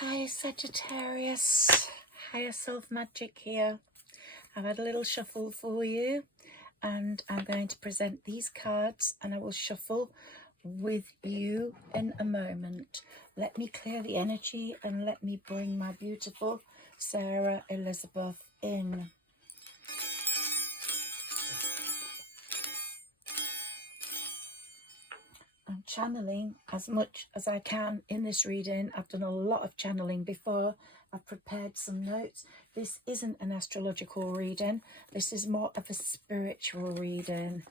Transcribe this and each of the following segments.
Hi Sagittarius, higher self magic here. I've had a little shuffle for you and I'm going to present these cards and I will shuffle with you in a moment. Let me clear the energy and let me bring my beautiful Sarah Elizabeth in. I'm channeling as much as I can in this reading. I've done a lot of channeling before. I've prepared some notes. This isn't an astrological reading. This is more of a spiritual reading.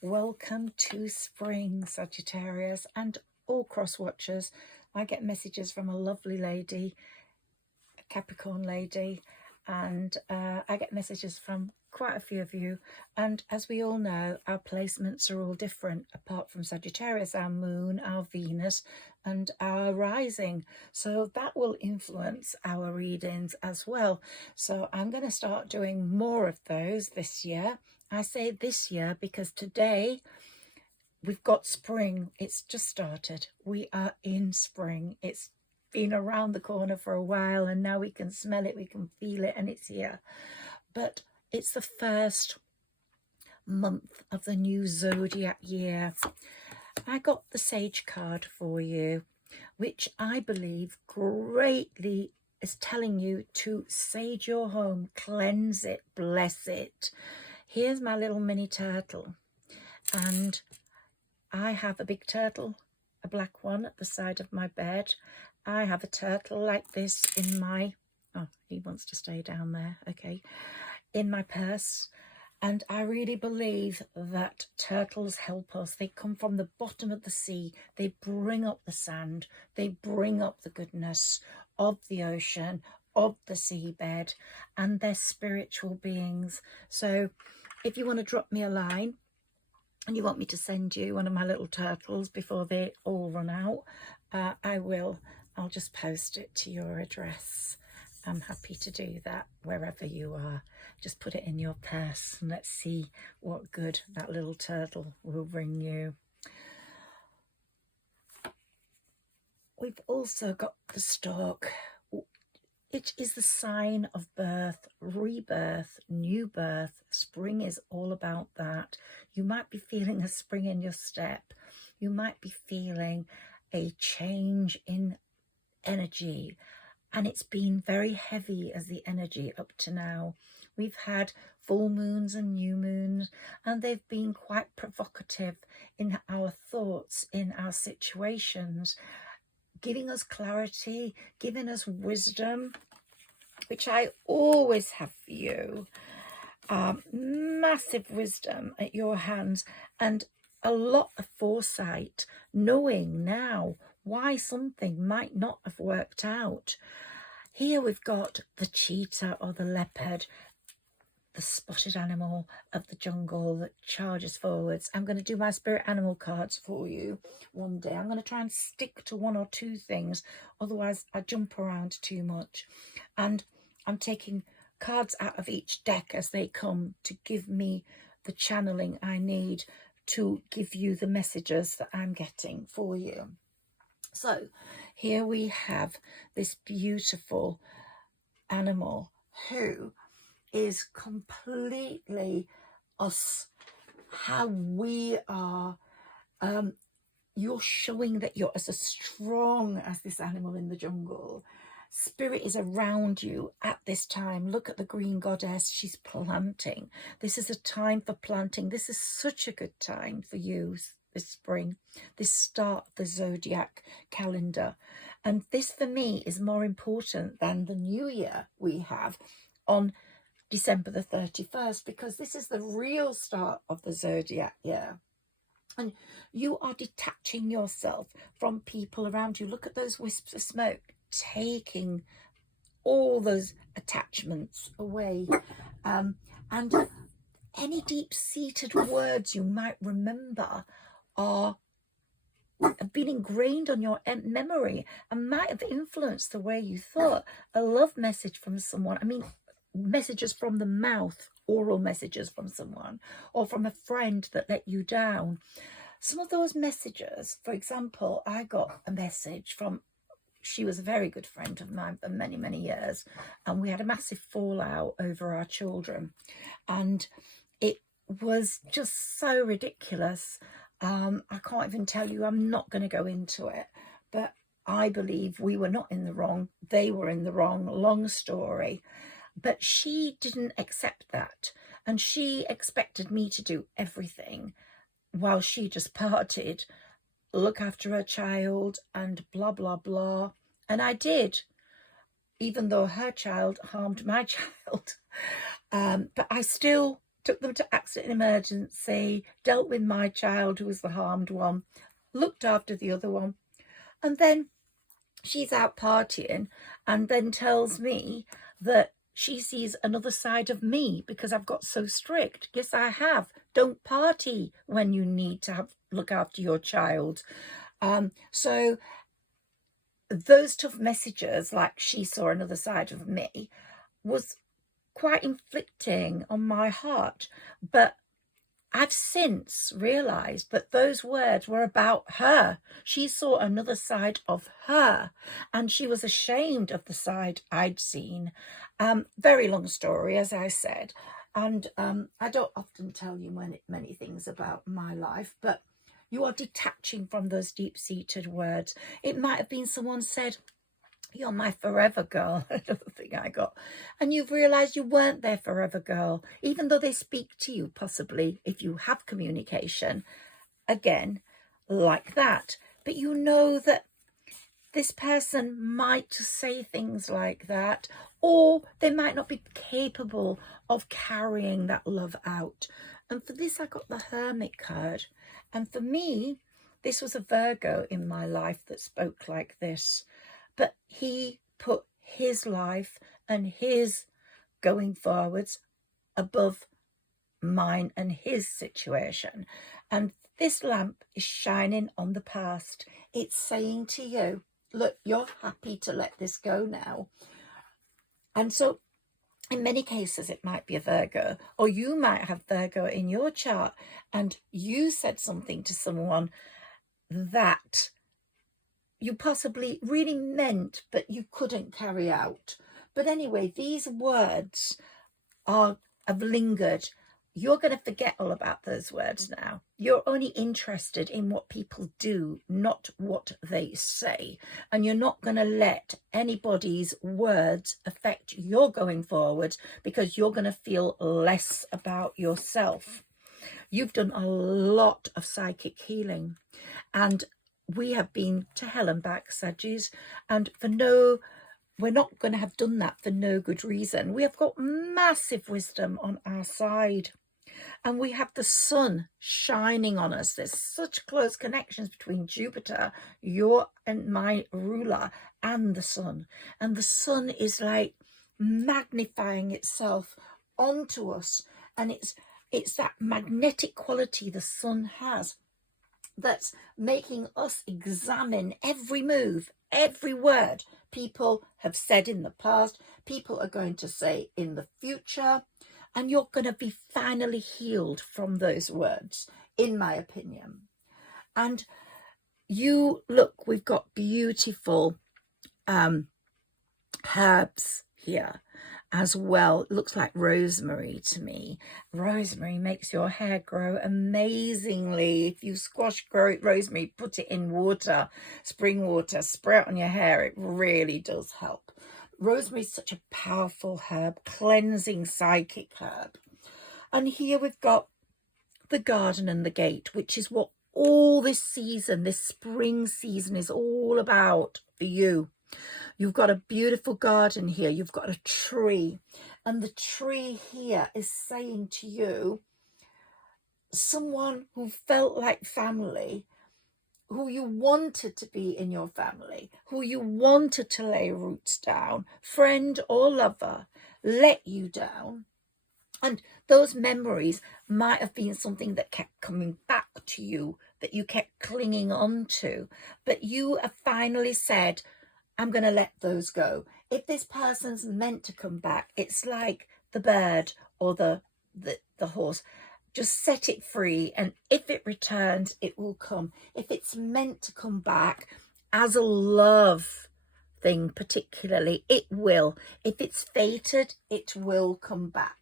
Welcome to spring, Sagittarius, and all cross watchers. I get messages from a lovely lady, a Capricorn lady, and I get messages from quite a few of you, and as we all know, our placements are all different apart from Sagittarius, our moon, our Venus and our rising, so that will influence our readings as well. So I'm going to start doing more of those this year. I say this year because today we've got spring. It's just started. We are in spring. It's been around the corner for a while and now we can smell it, we can feel it, and it's here. But it's the first month of the new zodiac year. I got the Sage card for you, which I believe greatly is telling you to sage your home, cleanse it, bless it. Here's my little mini turtle, and I have a big turtle, a black one at the side of my bed. I have a turtle like this in my, oh, he wants to stay down there, okay, in my purse. And I really believe that turtles help us. They come from the bottom of the sea. They bring up the sand. They bring up the goodness of the ocean, of the seabed, and they're spiritual beings. So if you want to drop me a line and you want me to send you one of my little turtles before they all run out, I will. I'll just post it to your address. I'm happy to do that wherever you are. Just put it in your purse and let's see what good that little turtle will bring you. We've also got the stork. It is the sign of birth, rebirth, new birth. Spring is all about that. You might be feeling a spring in your step. You might be feeling a change in energy, and it's been very heavy as the energy up to now. We've had full moons and new moons, and they've been quite provocative in our thoughts, in our situations, giving us clarity, giving us wisdom, which I always have for you. Massive wisdom at your hands and a lot of foresight, knowing now why something might not have worked out. Here we've got the cheetah or the leopard, the spotted animal of the jungle that charges forwards. I'm going to do my spirit animal cards for you one day. I'm going to try and stick to one or two things, otherwise I jump around too much. And I'm taking cards out of each deck as they come to give me the channeling I need to give you the messages that I'm getting for you. So here we have this beautiful animal who is completely us, how we are. You're showing that you're as strong as this animal in the jungle. Spirit is around you at this time. Look at the green goddess. She's planting. This is a time for planting. This is such a good time for you this spring, this start of the zodiac calendar. And this for me is more important than the new year we have on December the 31st, because this is the real start of the zodiac year. And you are detaching yourself from people around you. Look at those wisps of smoke, taking all those attachments away. And any deep-seated words you might remember have been ingrained on your memory and might have influenced the way you thought. A love message from someone, I mean, messages from the mouth, oral messages from someone, or from a friend that let you down. Some of those messages, for example, I got a message from she was a very good friend of mine for many, many years. And we had a massive fallout over our children. And it was just so ridiculous. I can't even tell you, I'm not going to go into it. But I believe we were not in the wrong. They were in the wrong. Long story. But she didn't accept that. And she expected me to do everything while she just partied, look after her child and blah, blah, blah. And I did, even though her child harmed my child. But I still took them to accident emergency, dealt with my child, who was the harmed one, looked after the other one. And then she's out partying and then tells me that she sees another side of me because I've got so strict. Yes, I have. Don't party when you need to look after your child. So those tough messages, like she saw another side of me, was quite inflicting on my heart. But I've since realised that those words were about her. She saw another side of her, and she was ashamed of the side I'd seen. Very long story, as I said. And I don't often tell you many things about my life, but you are detaching from those deep-seated words. It might have been someone said, "You're my forever girl," another thing I got. And you've realised you weren't their forever girl, even though they speak to you, possibly, if you have communication, again, like that. But you know that this person might say things like that, or they might not be capable of carrying that love out. And for this, I got the Hermit card. And for me, this was a Virgo in my life that spoke like this. But he put his life and his going forwards above mine and his situation. And this lamp is shining on the past. It's saying to you, look, you're happy to let this go now. And so in many cases, it might be a Virgo, or you might have Virgo in your chart, and you said something to someone that you possibly really meant, but you couldn't carry out. But anyway, these words have lingered. You're going to forget all about those words now. You're only interested in what people do, not what they say. And you're not going to let anybody's words affect your going forward, because you're going to feel less about yourself. You've done a lot of psychic healing, and we have been to hell and back, Saggis, and we're not going to have done that for no good reason. We have got massive wisdom on our side, and we have the sun shining on us. There's such close connections between Jupiter, your and my ruler, and the sun. And the sun is like magnifying itself onto us, and it's that magnetic quality the sun has that's making us examine every move, every word people have said in the past, people are going to say in the future, and you're going to be finally healed from those words, in my opinion. And look, we've got beautiful herbs here as well. It looks like rosemary to me. Rosemary makes your hair grow amazingly. If you squash rosemary, put it in water, spring water, spray it on your hair, it really does help. Rosemary is such a powerful herb, cleansing psychic herb. And here we've got the garden and the gate, which is what all this season, this spring season, is all about for you. You've got a beautiful garden here. You've got a tree. And the tree here is saying to you, someone who felt like family, who you wanted to be in your family, who you wanted to lay roots down, friend or lover, let you down. And those memories might have been something that kept coming back to you, that you kept clinging on to. But you have finally said, I'm going to let those go. If this person's meant to come back, it's like the bird or the horse. Just set it free, and if it returns, it will come. If it's meant to come back as a love something particularly, it will. If it's fated, it will come back.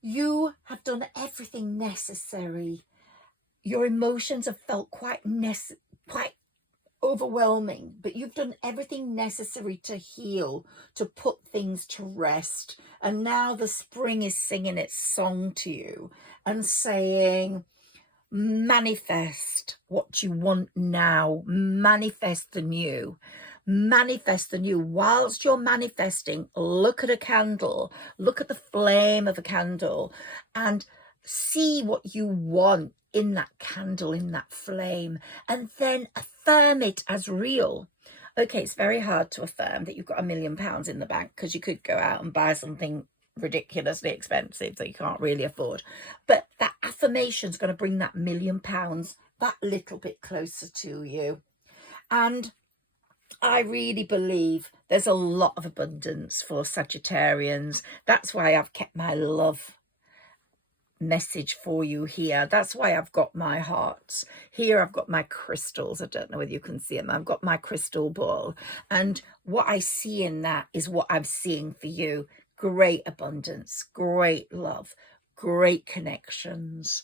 You have done everything necessary. Your emotions have felt quite overwhelming, but you've done everything necessary to heal, to put things to rest. And now the spring is singing its song to you and saying, manifest what you want now. Manifest the new. Manifest the new. Whilst you're manifesting, look at a candle, look at the flame of a candle and see what you want in that candle, in that flame, and then affirm it as real. Okay, it's very hard to affirm that you've got £1 million in the bank, because you could go out and buy something ridiculously expensive that you can't really afford. But that affirmation is going to bring that £1 million that little bit closer to you. And I really believe there's a lot of abundance for Sagittarians. That's why I've kept my love message for you here. That's why I've got my hearts here. I've got my crystals. I don't know whether you can see them. I've got my crystal ball, and what I see in that is what I'm seeing for you. Great abundance, great love, great connections,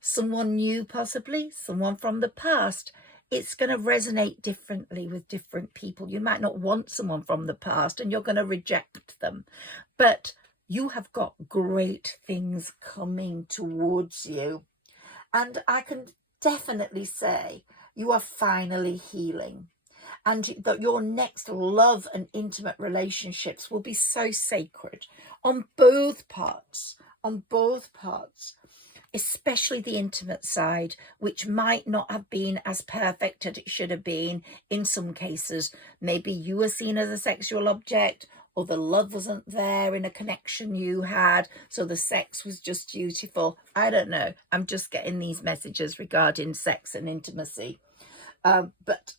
someone new, possibly someone from the past. It's going to resonate differently with different people. You might not want someone from the past and you're going to reject them, but you have got great things coming towards you. And I can definitely say you are finally healing, and that your next love and intimate relationships will be so sacred on both parts, especially the intimate side, which might not have been as perfect as it should have been. In some cases, maybe you were seen as a sexual object, or the love wasn't there in a connection you had, so the sex was just dutiful. I don't know. I'm just getting these messages regarding sex and intimacy. But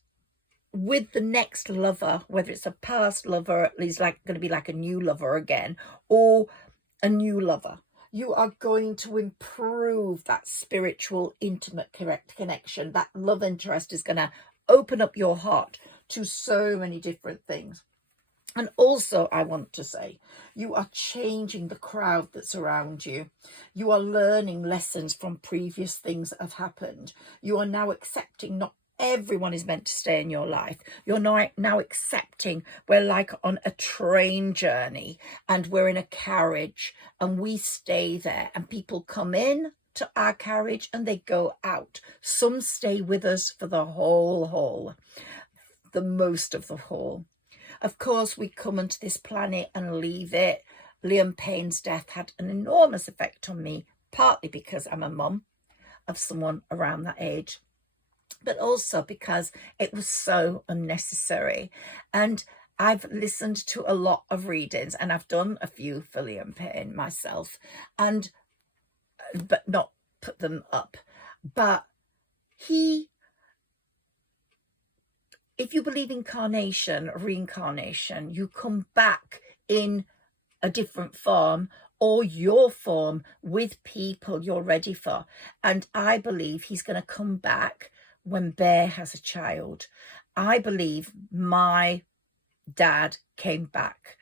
with the next lover, whether it's a past lover, at least like going to be like a new lover again, or a new lover, you are going to improve that spiritual, intimate, correct connection. That love interest is going to open up your heart to so many different things. And also, I want to say, you are changing the crowd that's around you. You are learning lessons from previous things that have happened. You are now accepting not everyone is meant to stay in your life. You're now accepting we're like on a train journey and we're in a carriage and we stay there, and people come in to our carriage and they go out. Some stay with us for the whole haul, the most of the haul. Of course, we come onto this planet and leave it. Liam Payne's death had an enormous effect on me, partly because I'm a mum of someone around that age, but also because it was so unnecessary. And I've listened to a lot of readings, and I've done a few for Liam Payne myself, but not put them up. But if you believe incarnation, reincarnation, you come back in a different form, or your form, with people you're ready for. And I believe he's going to come back when Bear has a child. I believe my dad came back.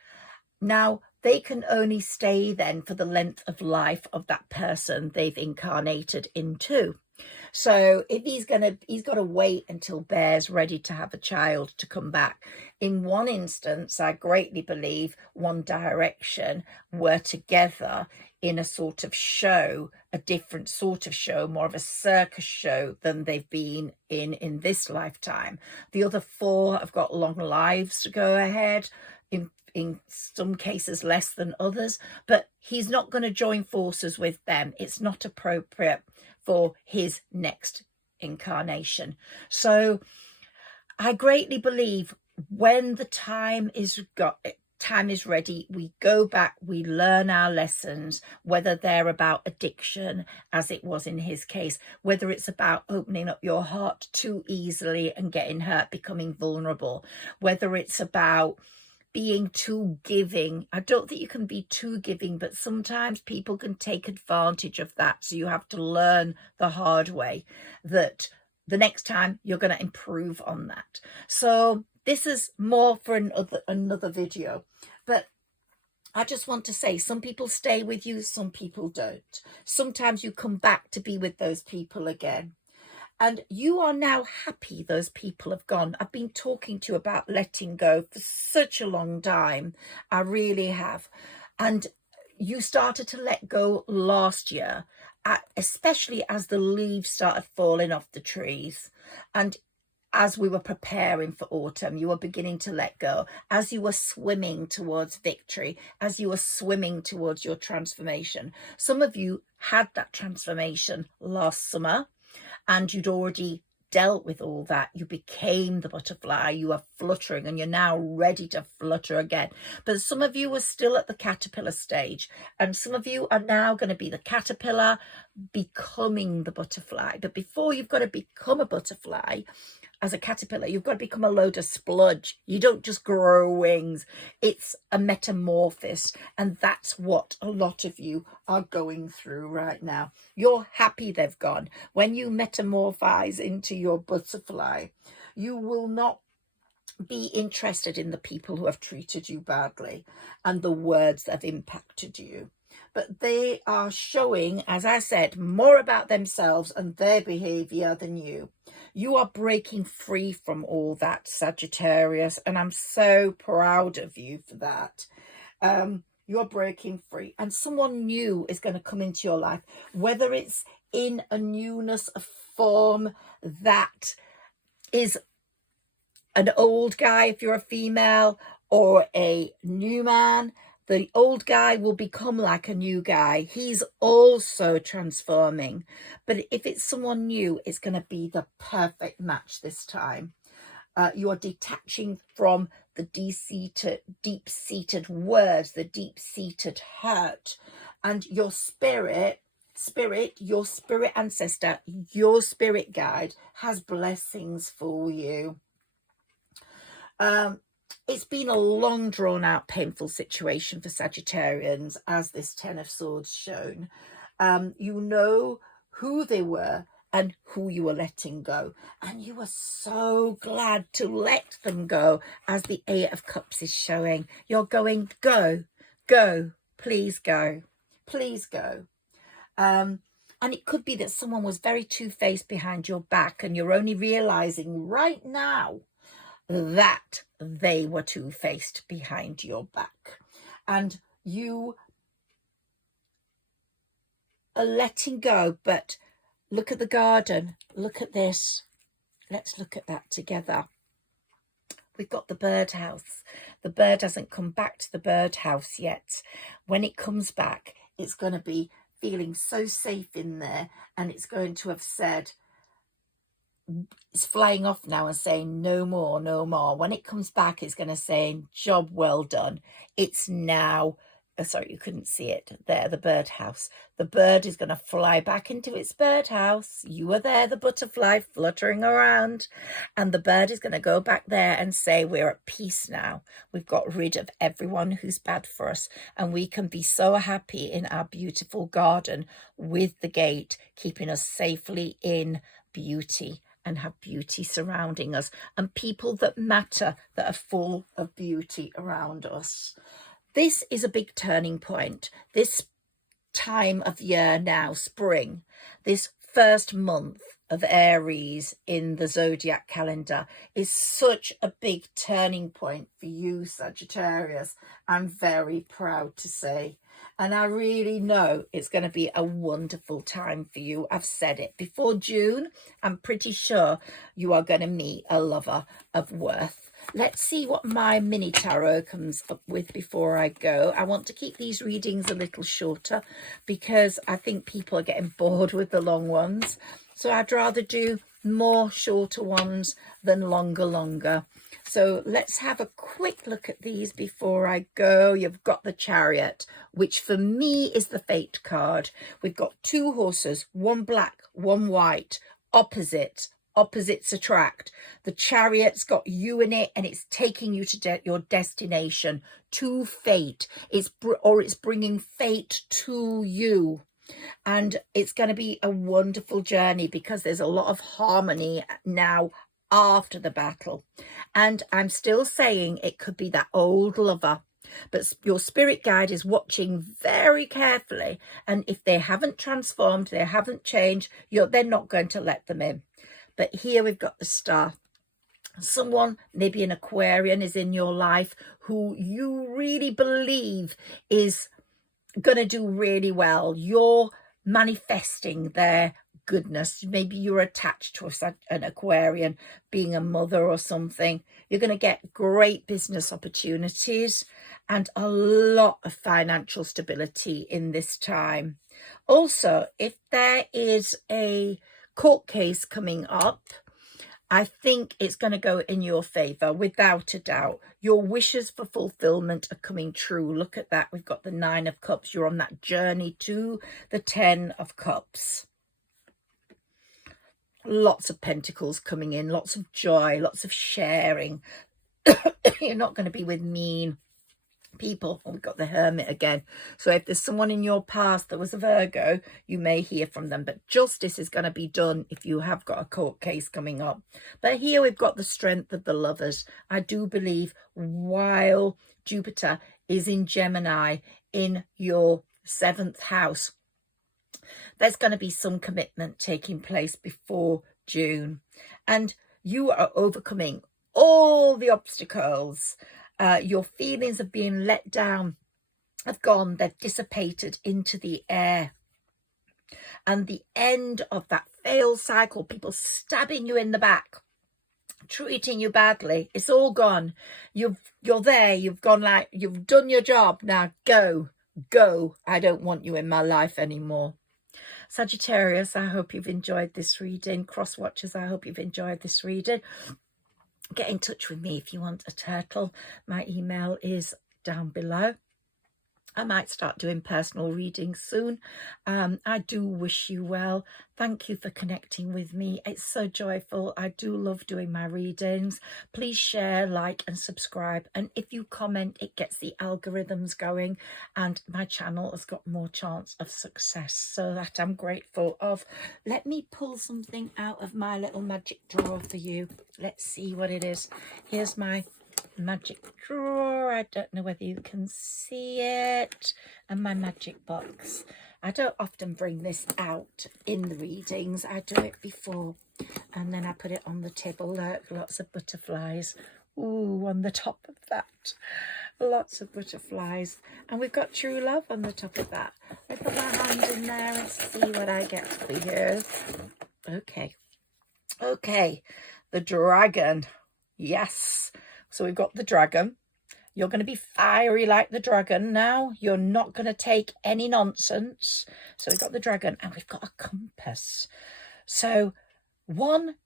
Now, they can only stay then for the length of life of that person they've incarnated into. So if he's got to wait until Bear's ready to have a child to come back. In one instance, I greatly believe One Direction were together in a sort of show, a different sort of show, more of a circus show than they've been in this lifetime. The other four have got long lives to go ahead, in some cases less than others, but he's not going to join forces with them. It's not appropriate for his next incarnation. So I greatly believe when the time is ready, we go back, we learn our lessons, whether they're about addiction, as it was in his case, whether it's about opening up your heart too easily and getting hurt, becoming vulnerable, whether it's about being too giving. I don't think you can be too giving, but sometimes people can take advantage of that. So you have to learn the hard way that the next time you're going to improve on that. So this is more for another video. But I just want to say, some people stay with you, some people don't. Sometimes you come back to be with those people again. And you are now happy those people have gone. I've been talking to you about letting go for such a long time. I really have. And you started to let go last year, especially as the leaves started falling off the trees. And as we were preparing for autumn, you were beginning to let go. As you were swimming towards victory, as you were swimming towards your transformation. Some of you had that transformation last summer, and you'd already dealt with all that. You became the butterfly, you are fluttering, and you're now ready to flutter again. But some of you are still at the caterpillar stage, and some of you are now going to be the caterpillar becoming the butterfly. But before you've got to become a butterfly, as a caterpillar, you've got to become a load of spludge. You don't just grow wings. It's a metamorphosis. And that's what a lot of you are going through right now. You're happy they've gone. When you metamorphose into your butterfly, you will not be interested in the people who have treated you badly and the words that have impacted you. But they are showing, as I said, more about themselves and their behavior than you. You are breaking free from all that, Sagittarius, and I'm so proud of you for that. You're breaking free, and someone new is going to come into your life, whether it's in a newness, a form that is an old guy if you're a female, or a new man. The old guy will become like a new guy. He's also transforming. But if it's someone new, it's going to be the perfect match this time. You are detaching from the deep-seated words, the deep-seated hurt. And your spirit, your spirit ancestor, your spirit guide has blessings for you. It's been a long, drawn-out, painful situation for Sagittarians, as this Ten of Swords shown. You know who they were and who you were letting go. And you were so glad to let them go, as the Eight of Cups is showing. You're going, go, go, please go, please go. And it could be that someone was very two-faced behind your back, and you're only realising right now that they were two-faced behind your back, and you are letting go. But look at the garden, look at this, let's look at that together. We've got the birdhouse. The bird hasn't come back to the birdhouse yet. When it comes back, it's going to be feeling so safe in there, and it's going to have said, it's flying off now and saying no more, no more. When it comes back, it's going to say job well done. It's now, sorry, you couldn't see it there, the birdhouse. The bird is going to fly back into its birdhouse. You were there, the butterfly fluttering around, and the bird is going to go back there and say, we're at peace now. We've got rid of everyone who's bad for us, and we can be so happy in our beautiful garden with the gate, keeping us safely in beauty, and have beauty surrounding us, and people that matter, that are full of beauty around us. This is a big turning point. This time of year now, spring, this first month of Aries in the zodiac calendar is such a big turning point for you, Sagittarius. I'm very proud to say. And I really know it's going to be a wonderful time for you. I've said it. Before June, I'm pretty sure you are going to meet a lover of worth. Let's see what my mini tarot comes up with before I go. I want to keep these readings a little shorter because I think people are getting bored with the long ones. So I'd rather do more shorter ones than longer. So let's have a quick look at these before I go. You've got the Chariot, which for me is the Fate card. We've got two horses, one black, one white, opposites attract. The Chariot's got you in it, and it's taking you to your destination, to fate. It's bringing fate to you. And it's going to be a wonderful journey because there's a lot of harmony now after the battle. And I'm still saying it could be that old lover, but your spirit guide is watching very carefully. And if they haven't transformed, they haven't changed, they're not going to let them in. But here we've got the Star. Someone, maybe an Aquarian, is in your life who you really believe is going to do really well. You're manifesting their goodness. Maybe you're attached to an Aquarian, being a mother or something. You're going to get great business opportunities and a lot of financial stability in this time. Also, if there is a court case coming up, I think it's going to go in your favour, without a doubt. Your wishes for fulfilment are coming true. Look at that. We've got the 9 of Cups. You're on that journey to the 10 of Cups. Lots of pentacles coming in, lots of joy, lots of sharing. You're not going to be with mean people. Oh, we've got the Hermit again. So if there's someone in your past that was a Virgo, you may hear from them, but justice is going to be done if you have got a court case coming up. But here we've got the strength of the Lovers. I do believe while Jupiter is in Gemini in your 7th house, there's going to be some commitment taking place before June, and you are overcoming all the obstacles. Your feelings of being let down have gone, they've dissipated into the air. And the end of that failed cycle, people stabbing you in the back, treating you badly, it's all gone. You're there, you've gone, like, you've done your job, now go. I don't want you in my life anymore. Sagittarius, I hope you've enjoyed this reading. Cross watchers, I hope you've enjoyed this reading. Get in touch with me if you want a turtle. My email is down below. I might start doing personal readings soon. I do wish you well. Thank you for connecting with me. It's so joyful. I do love doing my readings. Please share, like and subscribe. And if you comment, it gets the algorithms going and my channel has got more chance of success. So that I'm grateful of. Let me pull something out of my little magic drawer for you. Let's see what it is. Here's my magic drawer. I don't know whether you can see it, and my magic box. I don't often bring this out in the readings. I do it before and then I put it on the table. Look, lots of butterflies. Ooh, on the top of that, lots of butterflies, and we've got true love on the top of that. I put my hand in there and see what I get for you. Okay, the dragon. Yes. So we've got the dragon. You're going to be fiery like the dragon now. You're not going to take any nonsense. So we've got the dragon and we've got a compass. So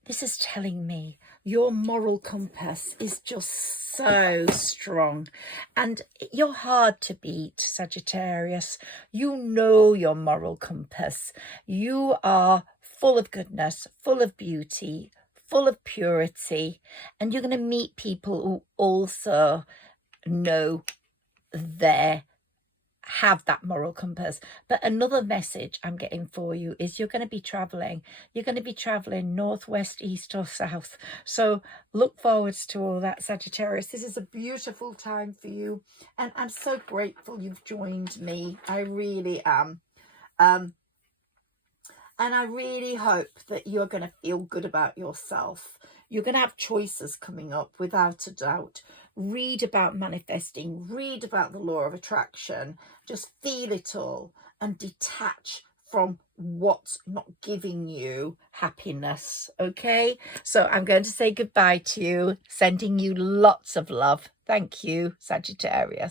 this is telling me your moral compass is just so strong and you're hard to beat, Sagittarius. You know your moral compass. You are full of goodness, full of beauty, full of purity, and you're going to meet people who also know have that moral compass. But another message I'm getting for you is you're going to be traveling. You're going to be traveling north, west, east or south. So look forwards to all that, Sagittarius. This is a beautiful time for you and I'm so grateful you've joined me. I really am. And I really hope that you're going to feel good about yourself. You're going to have choices coming up, without a doubt. Read about manifesting. Read about the law of attraction. Just feel it all and detach from what's not giving you happiness. Okay? So I'm going to say goodbye to you, sending you lots of love. Thank you, Sagittarius.